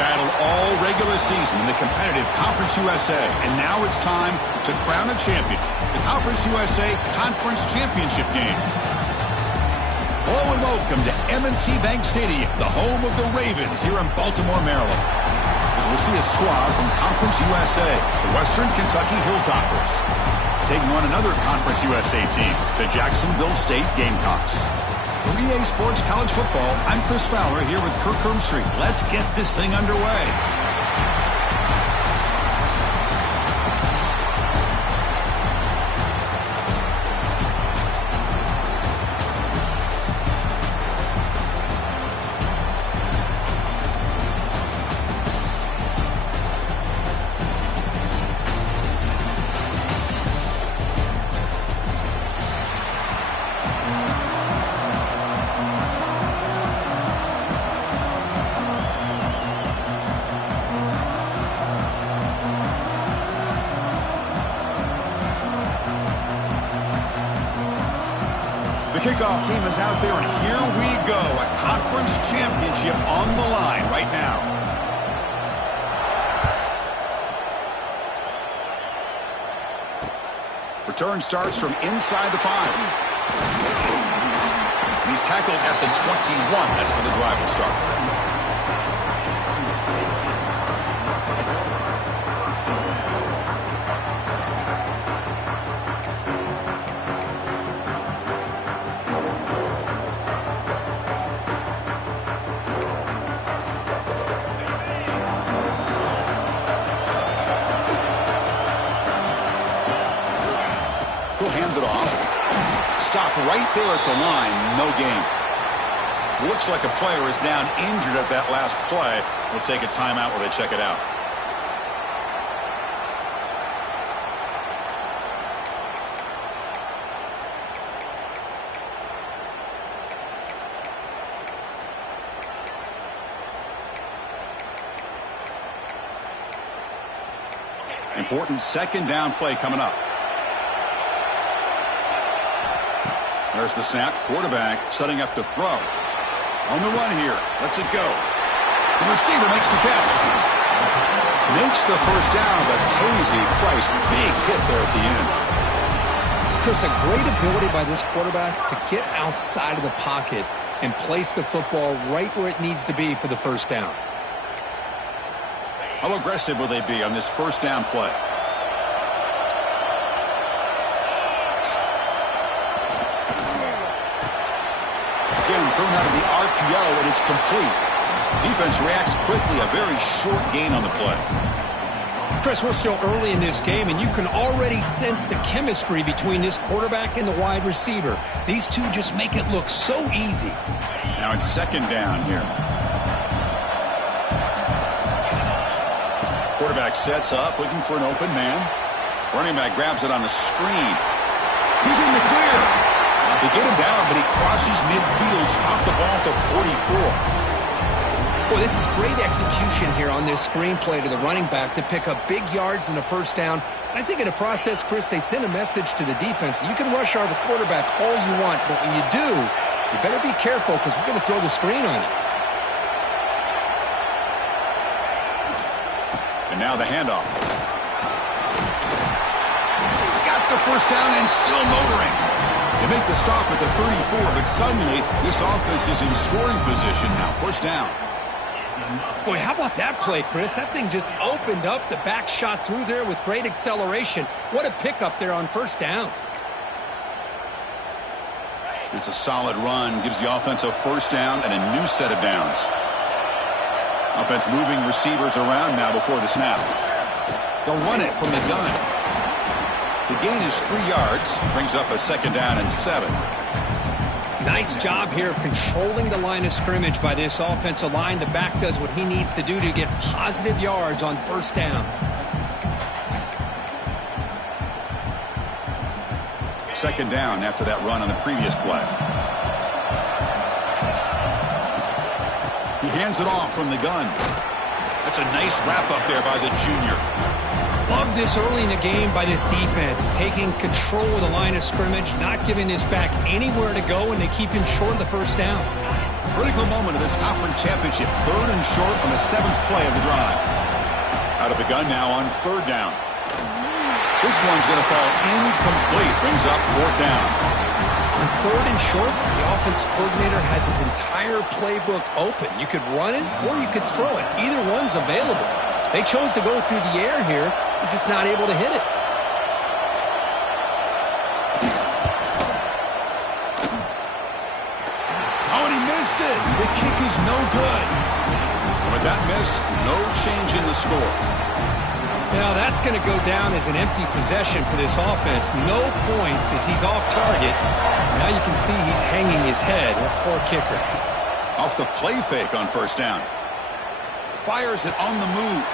battled all regular season in the competitive Conference USA, and now it's time to crown a champion. The Conference USA Conference Championship game. Hello and welcome to M&T Bank Stadium, the home of the Ravens here in Baltimore, Maryland. As we'll see a squad from Conference USA, the Western Kentucky Hilltoppers, taking on another Conference USA team, the Jacksonville State Gamecocks. For EA Sports College Football, I'm Chris Fowler here with Kirk Herbstreit. Let's get this thing underway. The kickoff team is out there, and here we go. A conference championship on the line right now. Return starts from inside the 5. And he's tackled at the 21. That's where the drive will start. He'll hand it off. Stop right there at the line. No gain. Looks like a player is down injured at that last play. We'll take a timeout while they check it out. Important second down play coming up. There's the snap. Quarterback setting up to throw. On the run here. Lets it go. The receiver makes the catch. Makes the first down, but crazy Price. Big hit there at the end. Chris, a great ability by this quarterback to get outside of the pocket and place the football right where it needs to be for the first down. How aggressive will they be on this first down play? Thrown out of the RPO, and it's complete. Defense reacts quickly. A very short gain on the play. Chris, we're still early in this game, and you can already sense the chemistry between this quarterback and the wide receiver. These two just make it look so easy. Now it's second down here. Quarterback sets up, looking for an open man. Running back grabs it on the screen. He's in the clear. They get him down, but he crosses midfield, spot the ball to 44. Well, this is great execution here on this screenplay to the running back to pick up big yards and a first down. I think in the process, Chris, they send a message to the defense. You can rush our quarterback all you want, but when you do, you better be careful because we're going to throw the screen on you. And now the handoff. Got the first down and still motoring. They make the stop at the 34, but suddenly this offense is in scoring position now. First down. Boy, how about that play, Chris? That thing just opened up. The back shot through there with great acceleration. What a pickup there on first down. It's a solid run. Gives the offense a first down and a new set of downs. Offense moving receivers around now before the snap. They'll run it from the gun. The gain is 3 yards, brings up a second down and 7. Nice job here of controlling the line of scrimmage by this offensive line. The back does what he needs to do to get positive yards on first down. Second down after that run on the previous play. He hands it off from the gun. That's a nice wrap up there by the junior. Love this early in the game by this defense, taking control of the line of scrimmage, not giving this back anywhere to go, and they keep him short of the first down. Critical moment of this conference championship. 3rd and short on the 7th play of the drive. Out of the gun now on 3rd down. This one's going to fall incomplete. Brings up 4th down. On 3rd and short, the offense coordinator has his entire playbook open. You could run it or you could throw it. Either one's available. They chose to go through the air here. They're just not able to hit it. The kick is no good. And with that miss, no change in the score. Now that's going to go down as an empty possession for this offense. No points as he's off target. Now you can see he's hanging his head. A poor kicker. Off the play fake on 1st down. Fires it on the move.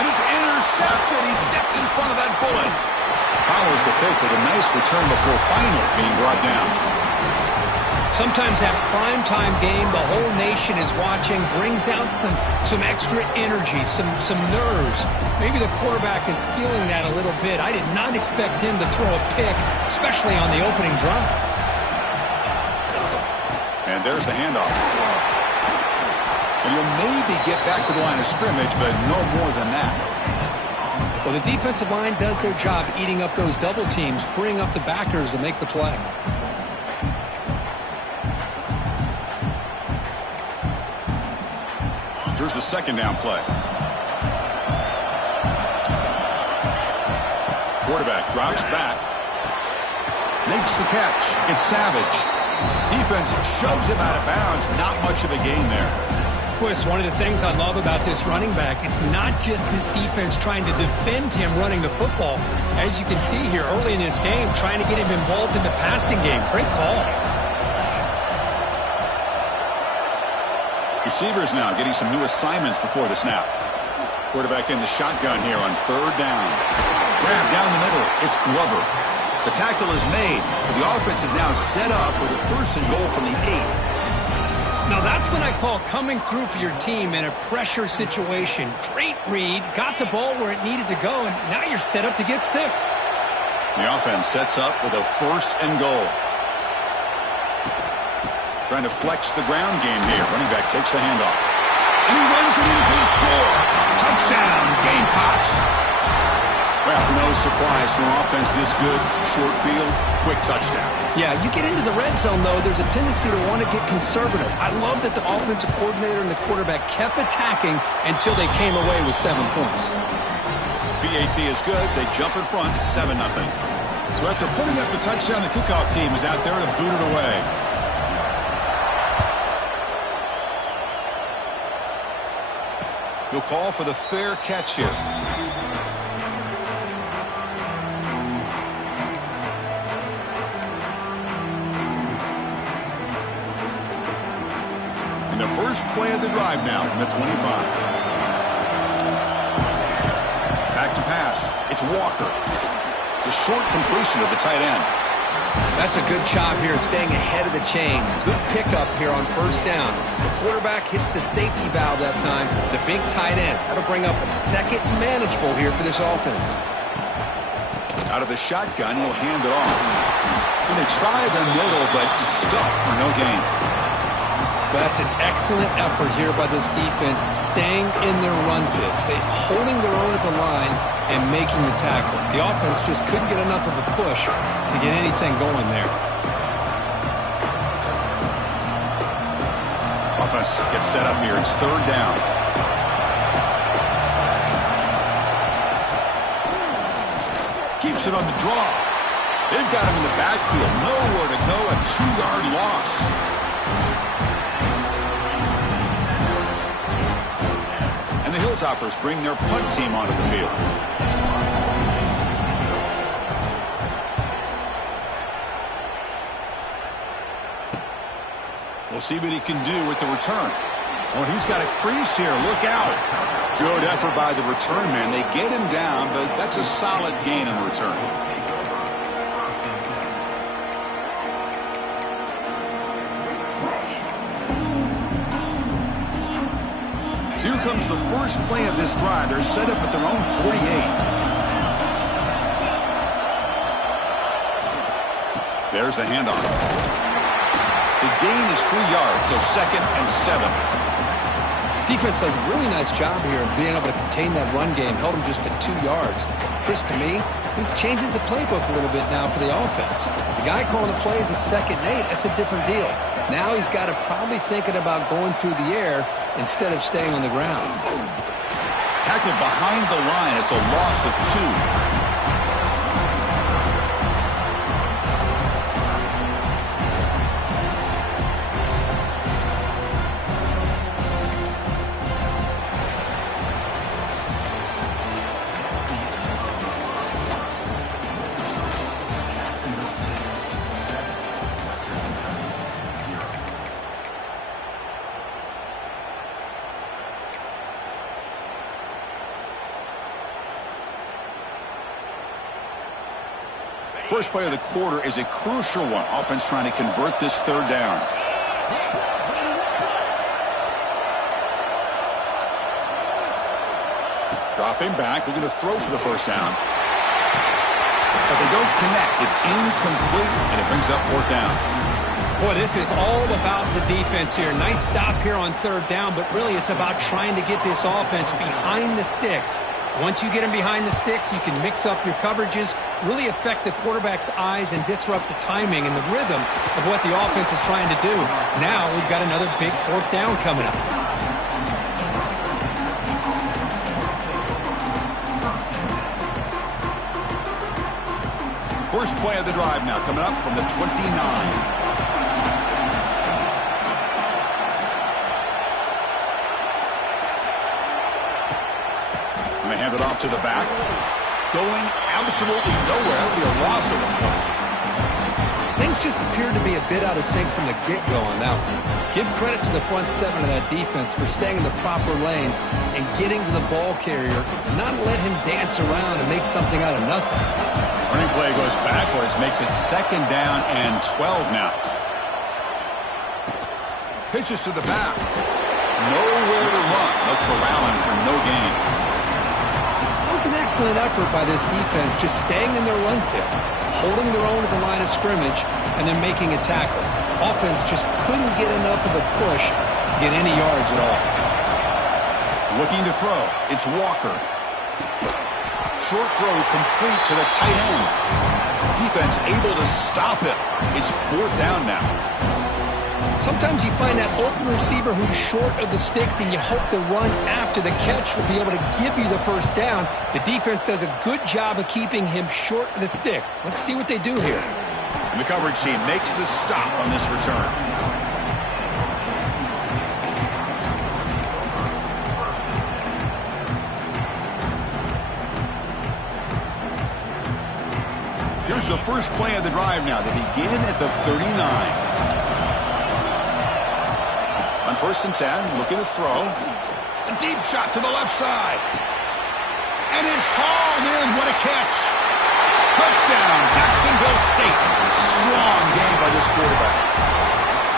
And it's intercepted. He stepped in front of that bullet. Follows the pick with a nice return before finally being brought down. Sometimes that primetime game, the whole nation is watching, brings out some extra energy, some nerves. Maybe the quarterback is feeling that a little bit. I did not expect him to throw a pick, especially on the opening drive. And there's the handoff. And you'll maybe get back to the line of scrimmage, but no more than that. Well, the defensive line does their job eating up those double teams, freeing up the backers to make the play. Here's the 2nd down play. Quarterback drops back. Makes the catch. It's Savage. Defense shoves him out of bounds. Not much of a gain there. Boy, it's one of the things I love about this running back. It's not just this defense trying to defend him running the football. As you can see here early in this game, trying to get him involved in the passing game. Great call. Receivers now getting some new assignments before the snap. Quarterback in the shotgun here on 3rd down. Grab down the middle. It's Glover. The tackle is made. The offense is now set up with a 1st and goal from the 8. Now that's what I call coming through for your team in a pressure situation. Great read. Got the ball where it needed to go, and now you're set up to get 6. The offense sets up with a 1st and goal. Trying to flex the ground game here. Running back takes the handoff. And he runs it in for the score. Touchdown, Gamecocks. Well, no surprise from offense this good. Short field, quick touchdown. Yeah, you get into the red zone, though, there's a tendency to want to get conservative. I love that the offensive coordinator and the quarterback kept attacking until they came away with 7 points. PAT is good. They jump in front, 7-0. So after putting up the touchdown, the kickoff team is out there to boot it away. He'll call for the fair catch here. And the first play of the drive now from the 25. Back to pass. It's Walker. It's a short completion of the tight end. That's a good job here, staying ahead of the chains. Good pickup here on 1st down. The quarterback hits the safety valve that time. The big tight end. That'll bring up a 2nd manageable here for this offense. Out of the shotgun, he'll hand it off. And they try the middle, but stuck for no gain. That's an excellent effort here by this defense, staying in their run fit, holding their own at the line and making the tackle. The offense just couldn't get enough of a push to get anything going there. Offense gets set up here. It's 3rd down. Keeps it on the draw. They've got him in the backfield. Nowhere to go. A 2-yard loss. And the Hilltoppers bring their punt team onto the field. We'll see what he can do with the return. Oh, he's got a crease here. Look out. Good effort by the return man. They get him down, but that's a solid gain on the return. Here comes the first play of this drive. They're set up at their own 48. There's the handoff. The gain is 3 yards, so 2nd and 7. Defense does a really nice job here of being able to contain that run game. Held him just at 2 yards. Chris, to me, this changes the playbook a little bit now for the offense. The guy calling the plays at 2nd and 8, that's a different deal. Now he's got to probably thinking about going through the air instead of staying on the ground. Tackled behind the line. It's a loss of 2. First play of the quarter is a crucial one. Offense trying to convert this 3rd down. Dropping back, looking to throw for the 1st down. But they don't connect. It's incomplete, and it brings up 4th down. Boy, this is all about the defense here. Nice stop here on 3rd down, but really it's about trying to get this offense behind the sticks. Once you get him behind the sticks, you can mix up your coverages, really affect the quarterback's eyes and disrupt the timing and the rhythm of what the offense is trying to do. Now we've got another big 4th down coming up. First play of the drive now coming up from the 29. Hand it off to the back. Going absolutely nowhere. It'll be a loss of a play. Things just appeared to be a bit out of sync from the get-go on that one. Give credit to the front 7 of that defense for staying in the proper lanes and getting to the ball carrier and not let him dance around and make something out of nothing. Running play goes backwards, makes it 2nd down and 12 now. Pitches to the back. Nowhere to run. They'll corral him for no gain. It was an excellent effort by this defense, just staying in their run fits, holding their own at the line of scrimmage, and then making a tackle. Offense just couldn't get enough of a push to get any yards at all. Looking to throw. It's Walker. Short throw complete to the tight end. Defense able to stop it. It's 4th down now. Sometimes you find that open receiver who's short of the sticks, and you hope the run after the catch will be able to give you the 1st down. The defense does a good job of keeping him short of the sticks. Let's see what they do here. And the coverage team makes the stop on this return. Here's the first play of the drive now. They begin at the 39. On 1st and 10, looking to throw. A deep shot to the left side. And it's hauled in. What a catch. Touchdown, Jacksonville State. Strong game by this quarterback.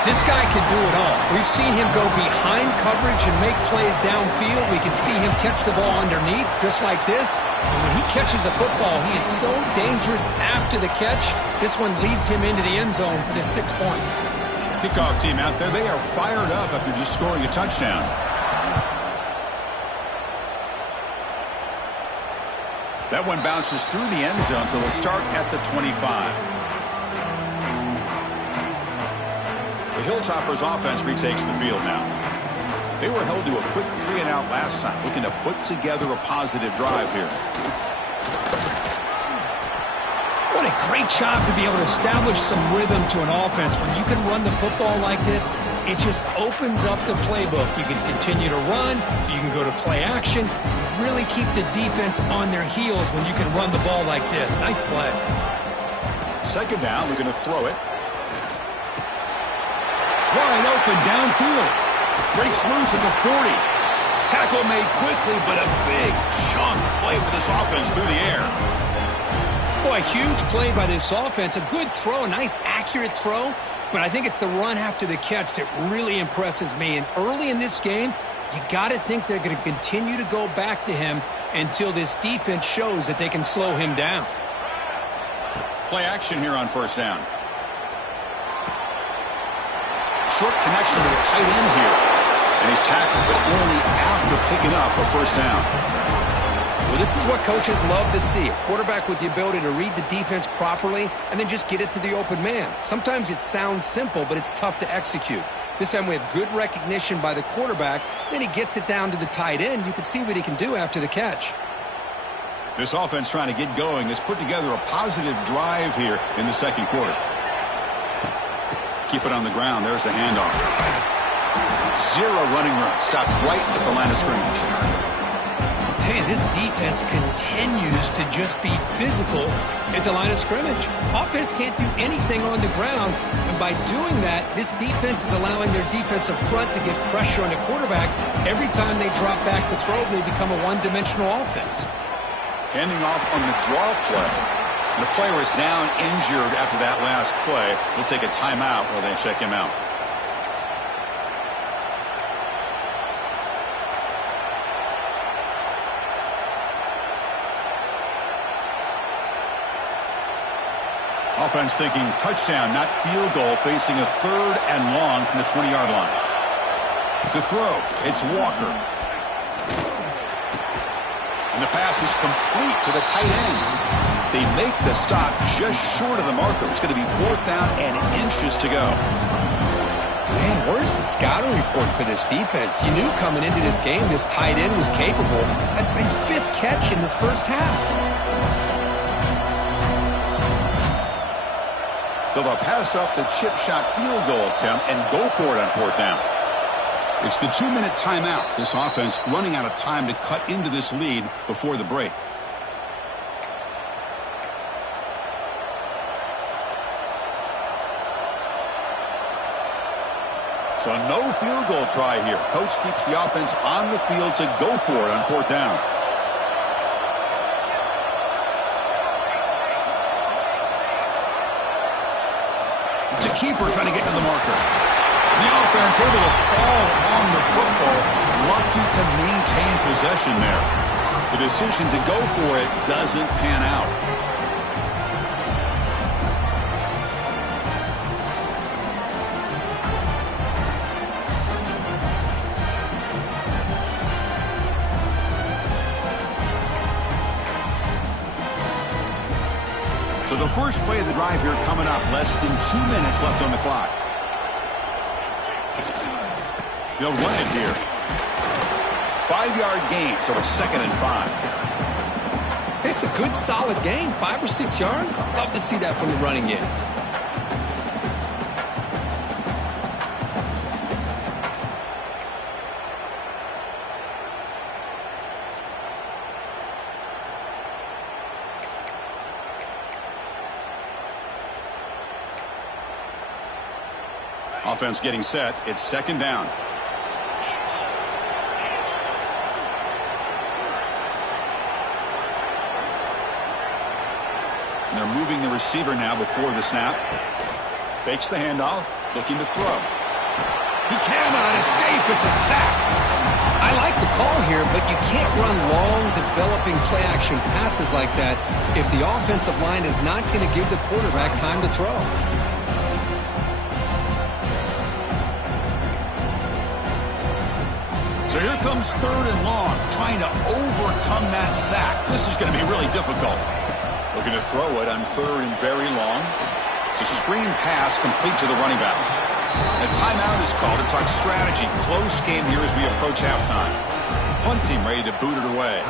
This guy can do it all. We've seen him go behind coverage and make plays downfield. We can see him catch the ball underneath, just like this. And when he catches a football, he is so dangerous after the catch. This one leads him into the end zone for the 6 points. Kickoff team out there, they are fired up after just scoring a touchdown. That one bounces through the end zone, so they'll start at the 25. The Hilltoppers offense retakes the field now. They were held to a quick 3-and-out last time, looking to put together a positive drive here. What a great job to be able to establish some rhythm to an offense. When you can run the football like this, it just opens up the playbook. You can continue to run. You can go to play action. You really keep the defense on their heels when you can run the ball like this. Nice play. 2nd down, we're going to throw it. Wide open downfield. Breaks loose at the 40. Tackle made quickly, but a big chunk play for this offense through the air. Boy, a huge play by this offense. A good throw, a nice accurate throw. But I think it's the run after the catch that really impresses me. And early in this game, you got to think they're going to continue to go back to him until this defense shows that they can slow him down. Play action here on 1st down. short connection to the tight end here. And he's tackled, but only after picking up a first down. Well, this is what coaches love to see. A quarterback with the ability to read the defense properly and then just get it to the open man. Sometimes it sounds simple, but it's tough to execute. This time we have good recognition by the quarterback. Then he gets it down to the tight end. You can see what he can do after the catch. This offense trying to get going has put together a positive drive here in the second quarter. Keep it on the ground. There's the handoff. Zero running room. Stopped right at the line of scrimmage. Hey, this defense continues to just be physical at the line of scrimmage. Offense can't do anything on the ground, and by doing that, this defense is allowing their defensive front to get pressure on the quarterback. Every time they drop back to throw, they become a one-dimensional offense. Handing off on the draw play. And the player is down injured after that last play. We'll take a timeout while they check him out. Offense thinking touchdown, not field goal, facing a 3rd and long from the 20-yard line. To throw, it's Walker. And the pass is complete to the tight end. They make the stop just short of the marker. It's going to be 4th down and inches to go. Man, where's the scouting report for this defense? You knew coming into this game this tight end was capable. That's his 5th catch in this first half. So they'll pass up the chip shot field goal attempt and go for it on 4th down. It's the 2-minute timeout. This offense running out of time to cut into this lead before the break. So no field goal try here. Coach keeps the offense on the field to go for it on 4th down. It's a keeper trying to get to the marker. The offense able to fall on the football. Lucky to maintain possession there. The decision to go for it doesn't pan out. So the first play of the drive here coming up. Less than 2 minutes left on the clock. They'll run it here. 5-yard gain, so it's 2nd and 5. It's a good, solid gain. 5 or 6 yards. Love to see that from the running game. Offense getting set. It's 2nd down. And they're moving the receiver now before the snap. Fakes the handoff, looking to throw. He cannot escape. It's a sack. I like the call here, but you can't run long, developing play-action passes like that if the offensive line is not going to give the quarterback time to throw. So here comes 3rd and long, trying to overcome that sack. This is going to be really difficult. Looking to throw it on 3rd and very long. It's a screen pass complete to the running back. A timeout is called to talk strategy. Close game here as we approach halftime. Punt team ready to boot it away.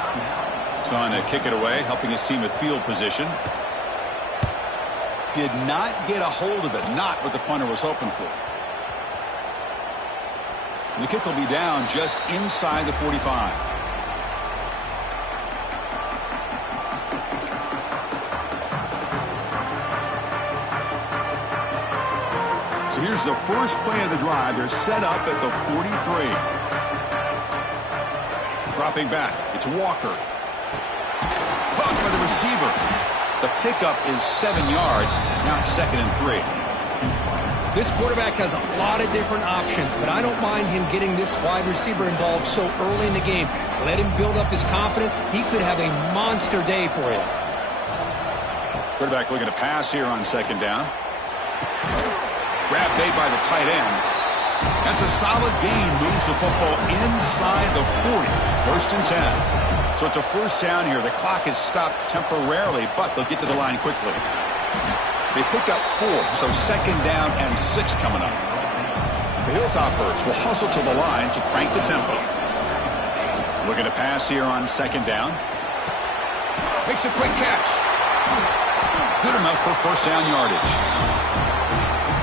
Son to kick it away, helping his team with field position. Did not get a hold of it, not what the punter was hoping for. And the kick will be down just inside the 45. So here's the first play of the drive. They're set up at the 43. Dropping back. It's Walker. Caught by the receiver. The pickup is 7 yards. Now it's 2nd and 3. This quarterback has a lot of different options, but I don't mind him getting this wide receiver involved so early in the game. Let him build up his confidence. He could have a monster day for him. Quarterback looking to pass here on 2nd down. Grab made by the tight end. That's a solid gain. Moves the football inside the 40. 1st and 10. So it's a first down here. The clock is stopped temporarily, but they'll get to the line quickly. They pick up 4, so 2nd down and 6 coming up. The Hilltoppers will hustle to the line to crank the tempo. Looking to pass here on 2nd down. Makes a quick catch. Good enough for first down yardage.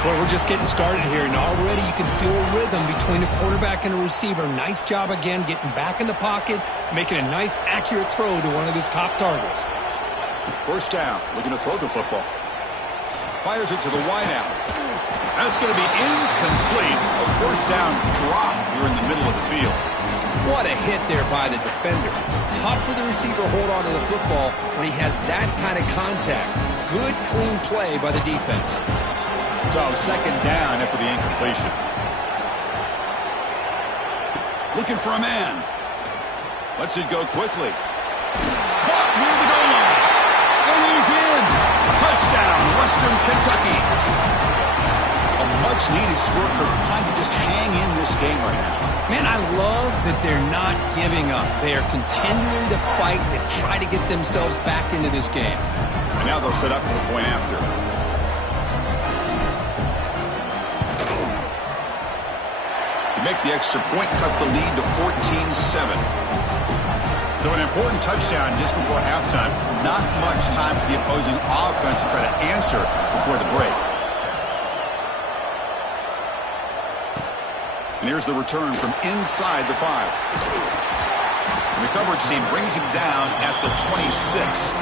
Well, we're just getting started here, and already you can feel a rhythm between the quarterback and the receiver. Nice job again getting back in the pocket, making a nice, accurate throw to one of his top targets. First down, looking to throw the football. Fires it to the wideout. That's going to be incomplete. A first down drop here in the middle of the field. What a hit there by the defender. Tough for the receiver to hold on to the football when he has that kind of contact. Good, clean play by the defense. So 2nd down after the incompletion. Looking for a man. Lets it go quickly. Caught near the goal line. And he's in. Touchdown, Western Kentucky. A much-needed score for trying to just hang in this game right now. Man, I love that they're not giving up. They are continuing to fight to try to get themselves back into this game. And now they'll set up for the point after. To make the extra point, cut the lead to 14-7. So an important touchdown just before halftime. Not much time for the opposing offense to try to answer before the break. And here's the return from inside the 5. And the coverage team brings him down at the 26.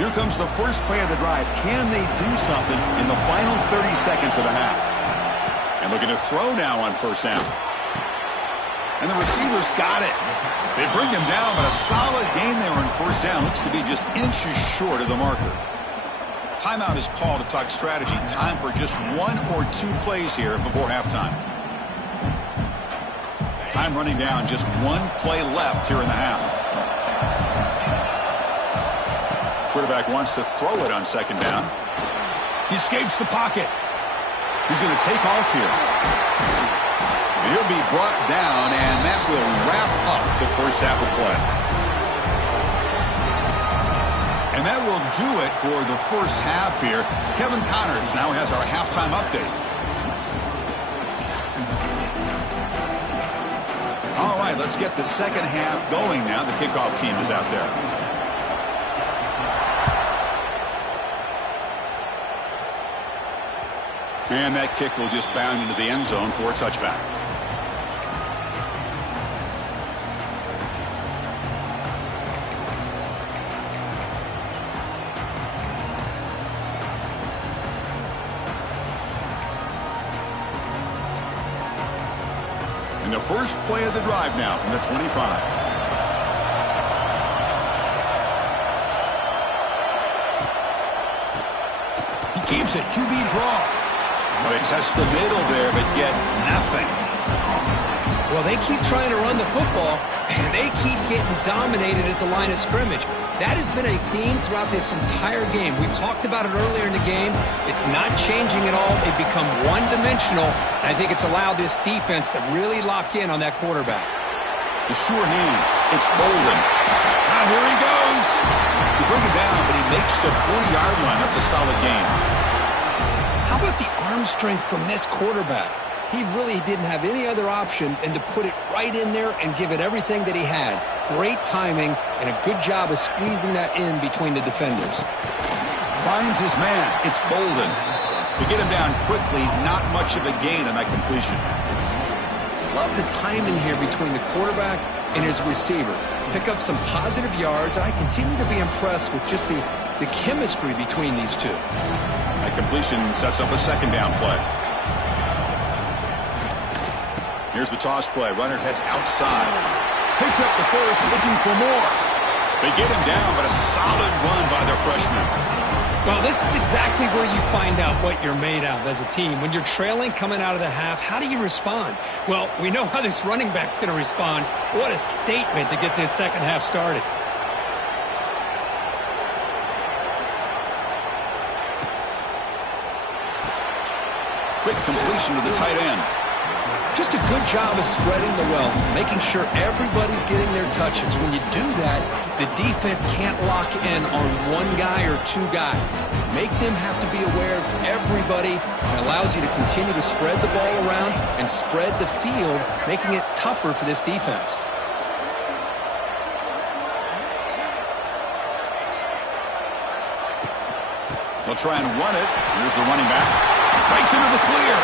Here comes the first play of the drive. Can they do something in the final 30 seconds of the half? And looking to throw now on first down. And the receivers got it. They bring him down, but a solid gain there on first down. Looks to be just inches short of the marker. Timeout is called to talk strategy. Time for just 1 or 2 plays here before halftime. Time running down. Just 1 play left here in the half. Quarterback wants to throw it on 2nd down. He escapes the pocket. He's going to take off here. He'll be brought down, and that will wrap up the first half of play. And that will do it for the first half here. Kevin Connors now has our halftime update. All right, let's get the second half going now. The kickoff team is out there. And that kick will just bound into the end zone for a touchback. And the first play of the drive now from the 25. He keeps it. QB draw. Well, they test the middle there, but get nothing. Well, they keep trying to run the football, and they keep getting dominated at the line of scrimmage. That has been a theme throughout this entire game. We've talked about it earlier in the game. It's not changing at all. They've become one-dimensional, and I think it's allowed this defense to really lock in on that quarterback. The sure hands. It's Bolden. Now here he goes. They bring him down, but he makes the 40-yard line. That's a solid gain. How about the arm strength from this quarterback? He really didn't have any other option than to put it right in there and give it everything that he had. Great timing and a good job of squeezing that in between the defenders. Finds his man. It's Bolden. To get him down quickly, not much of a gain on that completion. Love the timing here between the quarterback and his receiver. Pick up some positive yards. I continue to be impressed with just the chemistry between these two. That completion sets up a 2nd down play. Here's the toss play. Runner heads outside. Picks up the first, looking for more. They get him down, but a solid run by their freshman. Well, this is exactly where you find out what you're made of as a team. When you're trailing coming out of the half, how do you respond? Well, we know how this running back's going to respond. What a statement to get this second half started. Quick completion to the tight end. Just a good job of spreading the wealth, making sure everybody's getting their touches. When you do that, the defense can't lock in on one guy or two guys. Make them have to be aware of everybody. It allows you to continue to spread the ball around and spread the field, making it tougher for this defense. They'll try and run it. Here's the running back. Breaks into the clear.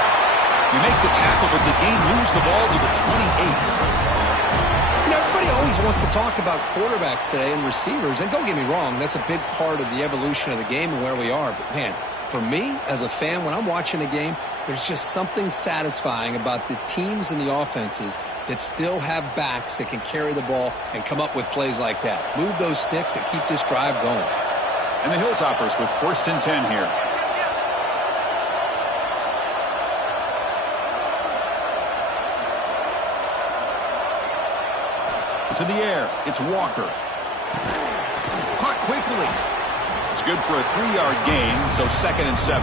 You make the tackle, but the game moves the ball to the 28. You know, everybody always wants to talk about quarterbacks today and receivers, and don't get me wrong, that's a big part of the evolution of the game and where we are. But, man, for me as a fan, when I'm watching a game, there's just something satisfying about the teams and the offenses that still have backs that can carry the ball and come up with plays like that. Move those sticks and keep this drive going. And the Hilltoppers with 1st and 10 here. To the air, it's Walker. Caught quickly. It's good for a 3-yard gain, so 2nd and 7.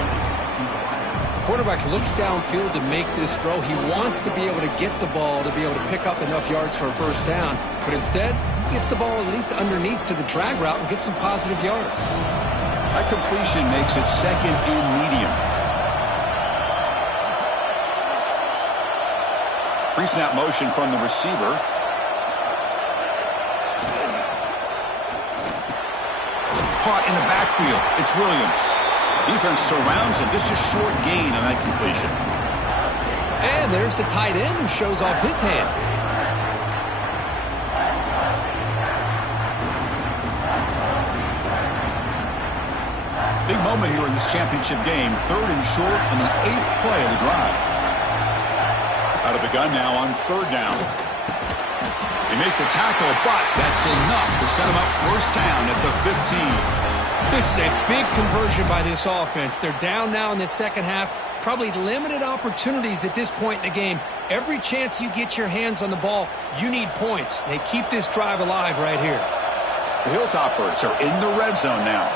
Quarterback looks downfield to make this throw. He wants to be able to get the ball to be able to pick up enough yards for a 1st down, but instead, he gets the ball at least underneath to the drag route and gets some positive yards. That completion makes it 2nd and medium. Pre-snap motion from the receiver. Caught in the backfield. It's Williams. Defense surrounds him. Just a short gain on that completion. And there's the tight end who shows off his hands. Big moment here in this championship game. 3rd and short on the 8th play of the drive. Out of the gun now on 3rd down. They make the tackle, but that's enough to set them up 1st down at the 15. This is a big conversion by this offense. They're down now in the second half. Probably limited opportunities at this point in the game. Every chance you get your hands on the ball, you need points. They keep this drive alive right here. The Hilltoppers are in the red zone now.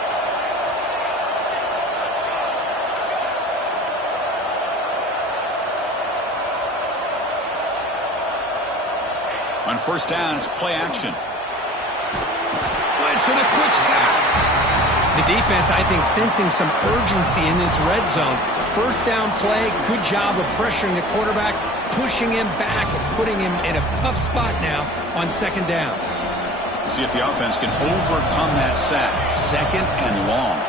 On 1st down, it's play action. Blitz and a quick sack. The defense, I think, sensing some urgency in this red zone. 1st down play, good job of pressuring the quarterback, pushing him back and putting him in a tough spot now on 2nd down. We'll see if the offense can overcome that sack. 2nd and long.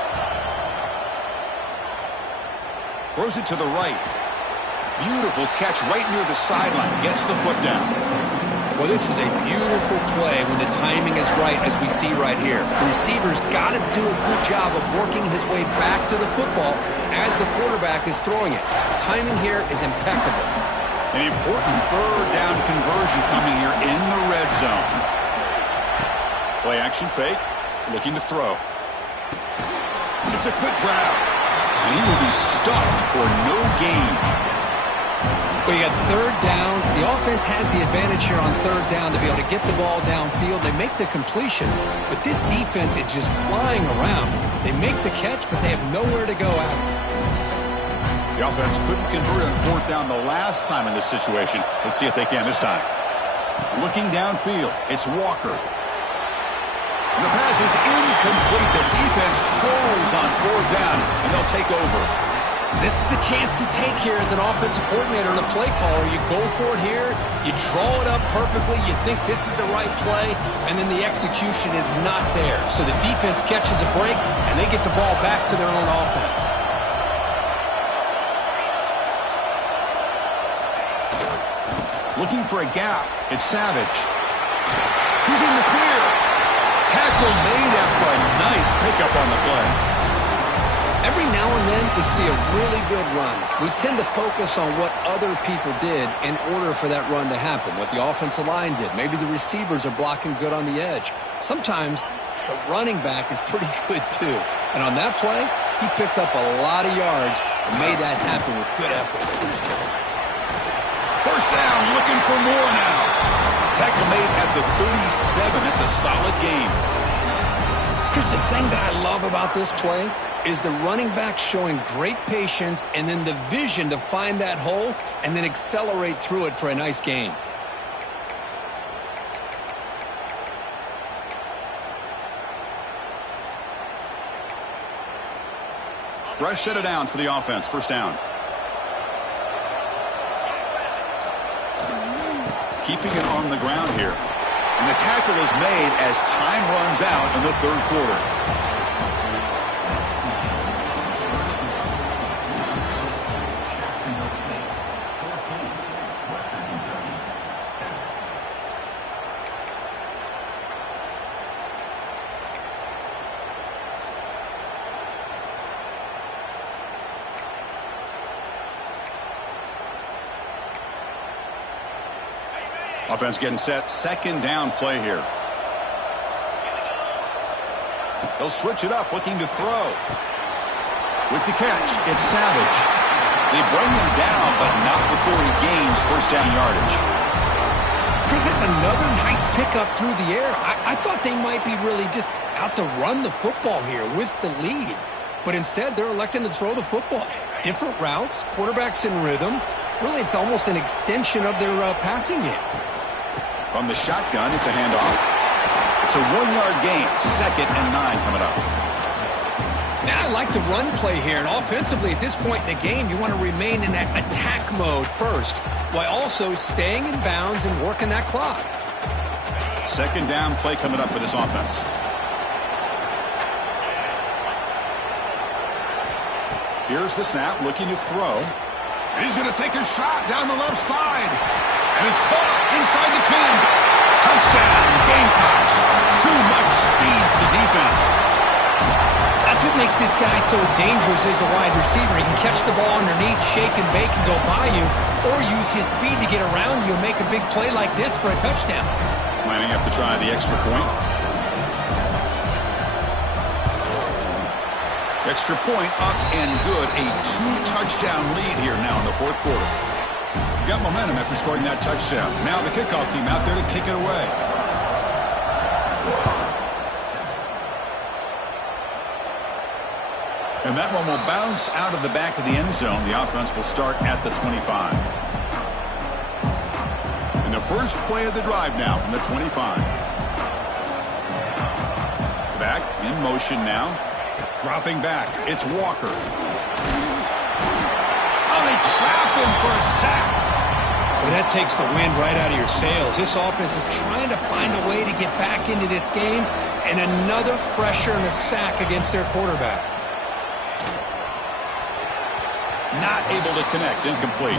Throws it to the right. Beautiful catch right near the sideline. Gets the foot down. Well, this is a beautiful play when the timing is right, as we see right here. The receiver's got to do a good job of working his way back to the football as the quarterback is throwing it. Timing here is impeccable. An important 3rd down conversion coming here in the red zone. Play action fake, looking to throw. It's a quick grab, and he will be stuffed for no gain. Well, you got 3rd down. The offense has the advantage here on 3rd down to be able to get the ball downfield. They make the completion, but this defense is just flying around. They make the catch, but they have nowhere to go after. The offense couldn't convert on 4th down the last time in this situation. Let's see if they can this time. Looking downfield, it's Walker. The pass is incomplete. The defense holds on 4th down, and they'll take over. This is the chance you take here as an offensive coordinator and a play caller. You go for it here, you draw it up perfectly, you think this is the right play, and then the execution is not there. So the defense catches a break, and they get the ball back to their own offense. Looking for a gap, it's Savage. He's in the clear. Tackle made after a nice pickup on the play. Every now and then we see a really good run. We tend to focus on what other people did in order for that run to happen, what the offensive line did. Maybe the receivers are blocking good on the edge. Sometimes the running back is pretty good too. And on that play, He picked up a lot of yards and made that happen with good effort. First down, looking for more now. Tackle made at the 37. It's a solid gain. Chris, the thing that I love about this play is the running back showing great patience and then the vision to find that hole and then accelerate through it for a nice gain. Fresh set of downs for the offense. First down. Keeping it on the ground here. And the tackle is made as time runs out in the third quarter. Offense getting set. Second down play here. They'll switch it up, looking to throw. With the catch, it's Savage. They bring him down, but not before he gains first down yardage. Chris, it's another nice pickup through the air. I thought they might be really just out to run the football here with the lead. But instead, they're electing to throw the football. Different routes, quarterbacks in rhythm. Really, it's almost an extension of their passing game. From the shotgun, it's a handoff. It's a 1-yard gain. 2nd and 9 coming up. Now I like the run play here. And offensively, at this point in the game, you want to remain in that attack mode first, while also staying in bounds and working that clock. Second down play coming up for this offense. Here's the snap, looking to throw. And he's going to take a shot down the left side. And it's caught inside the 10. Touchdown, Gamecocks. Too much speed for the defense. That's what makes this guy so dangerous as a wide receiver. He can catch the ball underneath, shake and bake and go by you, or use his speed to get around you and make a big play like this for a touchdown. Might have to try the extra point. Extra point up and good. A 2-touchdown lead here now in the fourth quarter. Got momentum after scoring that touchdown. Now the kickoff team out there to kick it away. And that one will bounce out of the back of the end zone. The offense will start at the 25. And the first play of the drive now from the 25. Back in motion now. Dropping back. It's Walker. Oh, they trap him for a sack. Well, that takes the wind right out of your sails. This offense is trying to find a way to get back into this game, and another pressure and a sack against their quarterback. Not able to connect. Incomplete.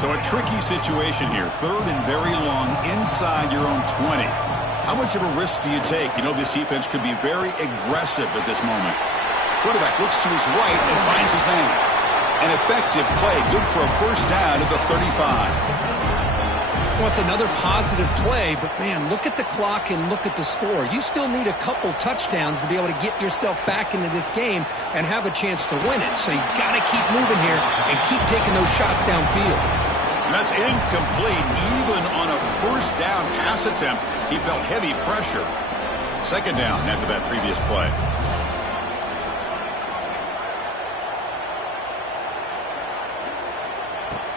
So a tricky situation here. Third and very long inside your own 20. How much of a risk do you take? You know, this defense could be very aggressive at this moment. Quarterback looks to his right and finds his man. An effective play. Good for a first down at the 35. Well, it's another positive play, but, man, look at the clock and look at the score. You still need a couple touchdowns to be able to get yourself back into this game and have a chance to win it. So you got to keep moving here and keep taking those shots downfield. That's incomplete. Even on a first down pass attempt, he felt heavy pressure. Second down after that previous play.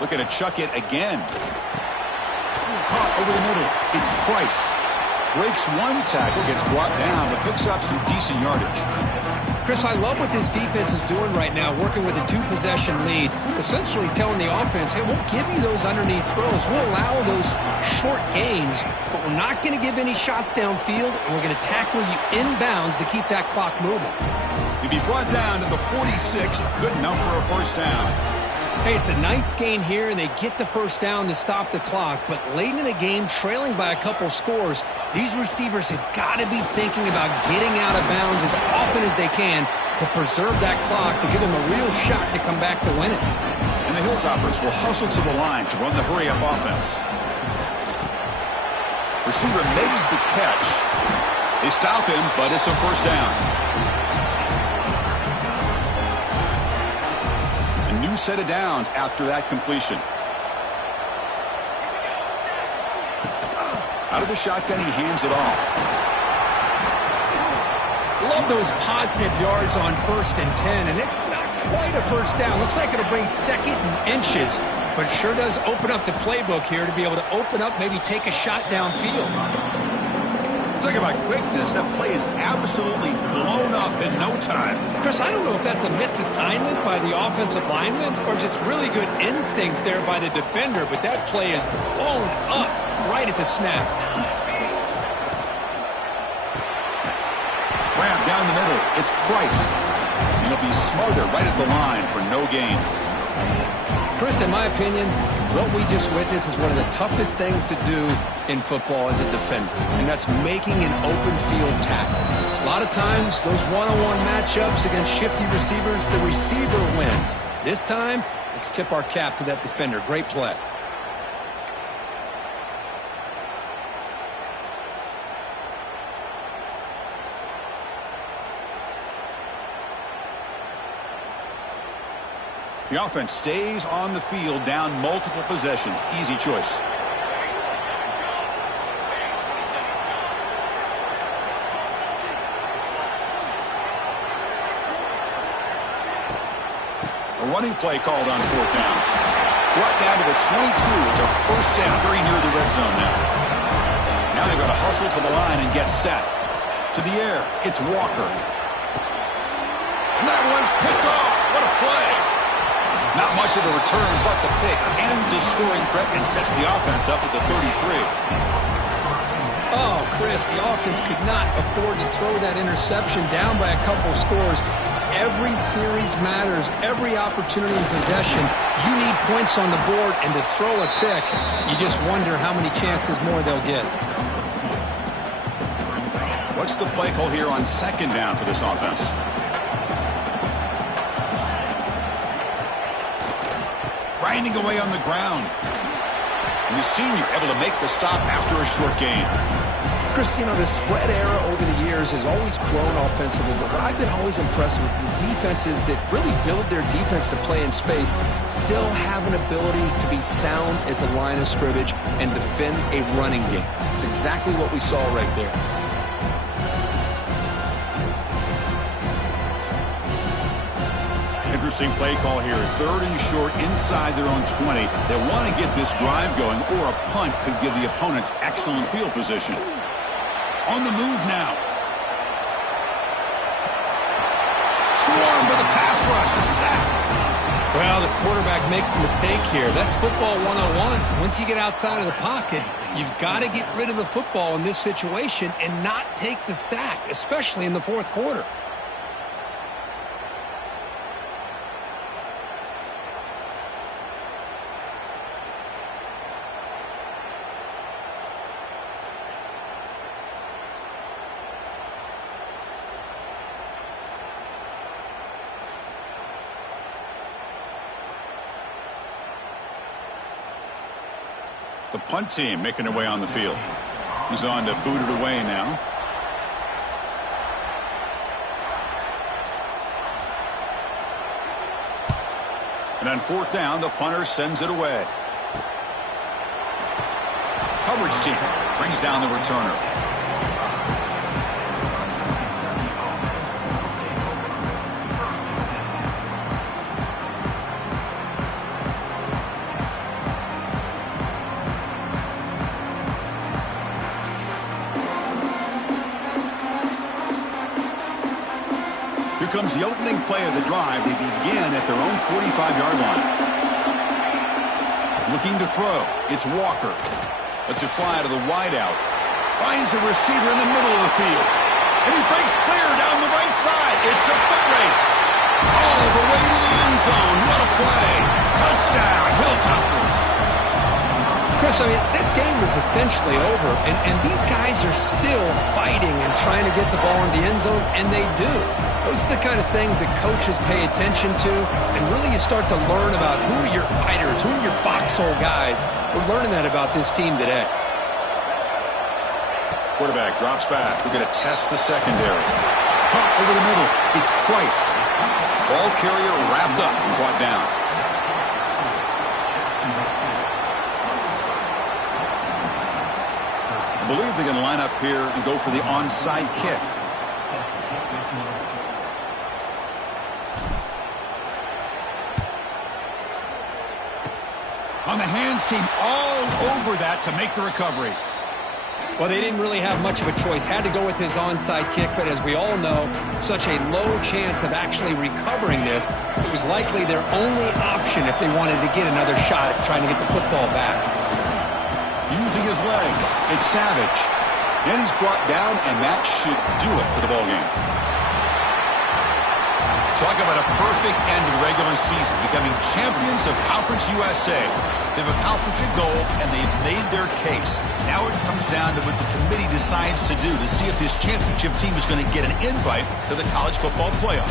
Looking to chuck it again. Caught over the middle. It's Price. Breaks one tackle, gets brought down, but picks up some decent yardage. Chris, I love what this defense is doing right now, working with a 2-possession lead, essentially telling the offense, hey, we'll give you those underneath throws. We'll allow those short gains, but we're not going to give any shots downfield, and we're going to tackle you inbounds to keep that clock moving. He'll be brought down to the 46, good enough for a first down. Hey, it's a nice gain here, and they get the first down to stop the clock. But late in the game, trailing by a couple scores, these receivers have got to be thinking about getting out of bounds as often as they can to preserve that clock, to give them a real shot to come back to win it. And the Hilltoppers will hustle to the line to run the hurry-up offense. Receiver makes the catch. They stop him, but it's a first down. A new set of downs after that completion. Out of the shotgun, he hands it off. Love those positive yards on 1st and 10, and it's not quite a first down. Looks like it'll bring 2nd and inches, but sure does open up the playbook here to be able to open up, maybe take a shot downfield. Talking about quickness, that play is absolutely blown up in no time. Chris, I don't know if that's a misassignment by the offensive lineman or just really good instincts there by the defender, but that play is blown up right at the snap. Grab down the middle. It's Price. And he'll be smothered right at the line for no gain. Chris, in my opinion, what we just witnessed is one of the toughest things to do in football as a defender, and that's making an open field tackle. A lot of times, those one-on-one matchups against shifty receivers, the receiver wins. This time, let's tip our cap to that defender. Great play. The offense stays on the field down multiple possessions. Easy choice. A running play called on 4th down. Brought down to the 22. It's a first down, very near the red zone now. Now they've got to hustle to the line and get set. To the air, it's Walker. And that one's picked off. What a play. Not much of a return, but the pick ends the scoring threat and sets the offense up at the 33. Oh, Chris, the offense could not afford to throw that interception down by a couple of scores. Every series matters. Every opportunity in possession, you need points on the board, and to throw a pick, you just wonder how many chances more they'll get. What's the play call here on 2nd down for this offense? Grinding away on the ground. And the senior able to make the stop after a short gain. Chris, you know, the spread era over the years has always grown offensively, but what I've been always impressed with the defenses that really build their defense to play in space still have an ability to be sound at the line of scrimmage and defend a running game. It's exactly what we saw right there. Interesting play call here. 3rd and short inside their own 20. They want to get this drive going, or a punt could give the opponents excellent field position. On the move now. Swarmed by the pass rush. A sack. Well, the quarterback makes a mistake here. That's football 101. Once you get outside of the pocket, you've got to get rid of the football in this situation and not take the sack, especially in the 4th quarter. The punt team making their way on the field. He's on to boot it away now. And on 4th down, the punter sends it away. Coverage team brings down the returner. Here comes the opening play of the drive. They begin at their own 45-yard line. Looking to throw. It's Walker. Lets it fly to the wideout. Finds a receiver in the middle of the field. And he breaks clear down the right side. It's a foot race. All the way to the end zone. What a play. Touchdown, Hilltoppers. Chris, I mean, this game is essentially over, and these guys are still fighting and trying to get the ball in the end zone, and they do. Those are the kind of things that coaches pay attention to, and really you start to learn about who are your fighters, who are your foxhole guys. We're learning that about this team today. Quarterback drops back. We're going to test the secondary. Caught over the middle. It's Price. Ball carrier wrapped up and brought down. I believe they're going to line up here and go for the onside kick. On the hands team, all over that to make the recovery. Well, they didn't really have much of a choice. Had to go with his onside kick, but as we all know, such a low chance of actually recovering this. It was likely their only option if they wanted to get another shot at trying to get the football back. Using his legs, it's Savage. And he's brought down, and that should do it for the ballgame. Talk about a perfect end to the regular season, becoming champions of Conference USA. They've accomplished a goal, and they've made their case. Now it comes down to what the committee decides to do to see if this championship team is going to get an invite to the college football playoff.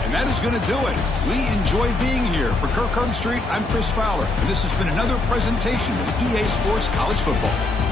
And that is going to do it. We enjoyed being here. For Kirk Street, I'm Chris Fowler, and this has been another presentation of EA Sports College Football.